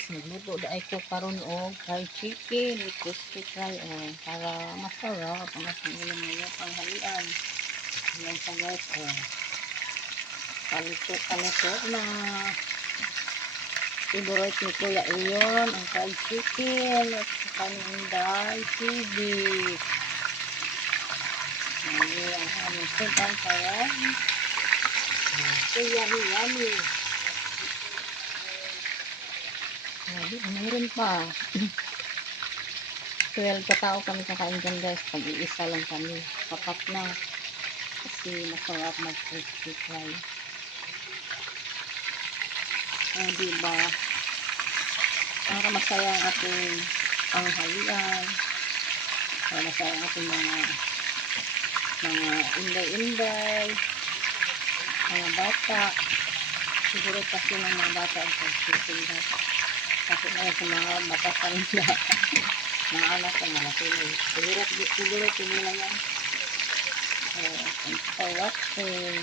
guys, nagluto dahil ko karon og fried chicken with crispy fry para masarap ang ating ulam ngayon panghalian. Ayan sa guys, palito na. Favorite ni Kuya Iyon ang fried chicken at saka ni Inday sibig. Ayan ang aming sintang kayan. So yummy. Mayroon pa. 12 katao kami kakain dyan guys. Pag-iisa lang kami. Papat na. Kasi masarap mag-crispy fry. Diba? Para masaya ang ating panghalian. Para masaya ang ating mga inday-inday. Mga bata. Siguro kasi ng mga bata ang crispy fry. Kasi na sa mga batasan nila. Mga anak ang malaki na. Siguro pinila yan. Thanks for watching.